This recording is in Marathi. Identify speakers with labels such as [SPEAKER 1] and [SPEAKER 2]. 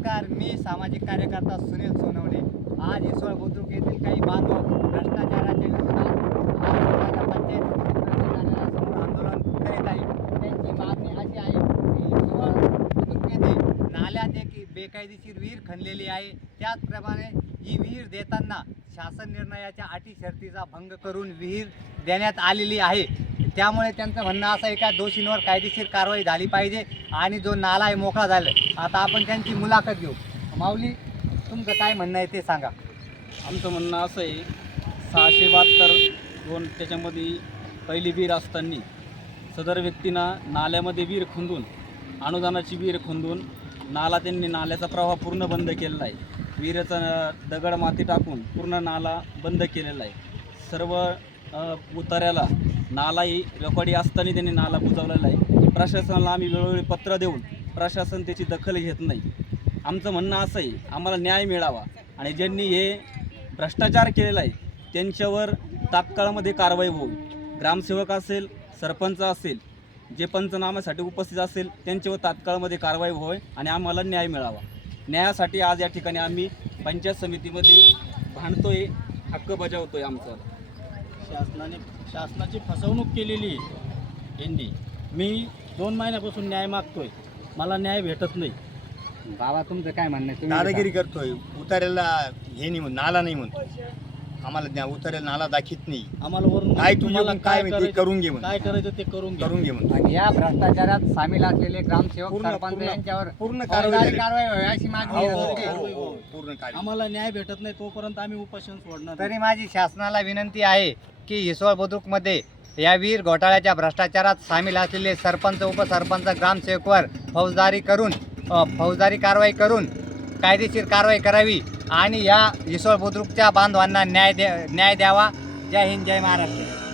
[SPEAKER 1] नमस्कार मी सामाजिक कार्यकर्ता सुनील सोनवणे. आज इसवळ बुद्रुक येथील काही बांधव भ्रष्टाचाराच्या विरोधात आज माझ्या पंचायत समिती कार्यालयासमोर आंदोलन करीत आहे त्यांची मागणी अशी आहे की इसवळ बुद्रुक येथे नाल्यात एक बेकायदेशीर विहीर खणलेली आहे. त्याचप्रमाणे ही विहीर देताना शासन निर्णयाच्या अटी शर्तीचा भंग करून विहीर देण्यात आलेली आहे. त्यामुळे त्यांचं म्हणणं असं आहे का दोषींवर कायदेशीर कारवाई झाली पाहिजे आणि जो नाला आहे मोकळा झाला. आता आपण त्यांची मुलाखत घेऊ. माऊली तुमचं काय म्हणणं आहे ते सांगा.
[SPEAKER 2] आमचं म्हणणं असं आहे सहाशे बहात्तर दोन त्याच्यामध्ये पहिली विहीर असताना सदर व्यक्तीनं नाल्यामध्ये विहीर खुंदून अनुदानाची विहीर खुंदून नाला त्यांनी नाल्याचा प्रवाह पूर्ण बंद केलेला आहे. विहिरीचा दगड माती टाकून पूर्ण नाला बंद केलेला आहे. सर्व अ, उतार्याला नालाही रेकॉर्डी असताना त्यांनी नाला बुजवलेला आहे. प्रशासनाला आम्ही वेळोवेळी पत्र देऊन प्रशासन त्याची दखल घेत नाही. आमचं म्हणणं असं आहे आम्हाला न्याय मिळावा. आणि ज्यांनी हे भ्रष्टाचार केलेला आहे त्यांच्यावर तात्काळामध्ये कारवाई होईल. ग्रामसेवक असेल सरपंच असेल जे पंचनाम्यासाठी उपस्थित असेल त्यांच्यावर तात्काळमध्ये कारवाई होय आणि आम्हाला न्याय मिळावा. न्यायासाठी आज या ठिकाणी आम्ही पंचायत समितीमध्ये भांडतोय हक्क बजावतोय आमचा.
[SPEAKER 3] शासनाने शासनाची फसवणूक केलेली आहे यांनी. मी दोन महिन्यापासून न्याय मागतोय. मला न्याय भेटत नाही.
[SPEAKER 1] बाबा तुमचं काय म्हणणं आहे? तुम्ही
[SPEAKER 4] दादागिरी करतोय. उतार्याला हे नाही म्हण नाला नाही म्हणतो आम्हाला त्या उतार्याला नाला दाखीत नाही.
[SPEAKER 3] आम्हाला वरून
[SPEAKER 4] काय
[SPEAKER 3] तुम्हाला
[SPEAKER 4] काय माहिती?
[SPEAKER 3] करायचं-
[SPEAKER 4] करून घे म्हण
[SPEAKER 3] काय करायचं ते करून घ्या
[SPEAKER 4] करून घे म्हण
[SPEAKER 1] आणि या भ्रष्टाचारात सामील असलेले ग्रामसेवक
[SPEAKER 4] पूर्ण-
[SPEAKER 1] सरपंच
[SPEAKER 4] पूर्ण-
[SPEAKER 1] यांच्यावर
[SPEAKER 4] पूर्ण कारवाई
[SPEAKER 1] फौजदारी
[SPEAKER 4] झाली.
[SPEAKER 1] कारवाई व्हावी अशी मागणी
[SPEAKER 4] हो,
[SPEAKER 1] आहे.
[SPEAKER 4] हो. हो, हो, पूर्ण कार्य
[SPEAKER 3] आम्हाला न्याय भेटत नाही तोपर्यंत आम्ही उपोषण सोडणार नाही.
[SPEAKER 1] तरी माझी शासनाला विनंती आहे की हिसवळ बुद्रुकमध्ये या वीर घोटाळ्याच्या भ्रष्टाचारात सामील असलेले सरपंच उपसरपंच ग्रामसेवकवर फौजदारी करून अ, फौजदारी कारवाई करून कायदेशीर कारवाई करावी. आणि या हिसवळ बुद्रुकच्या बांधवांना न्याय द्या न्याय द्यावा. जय हिंद जय महाराष्ट्र.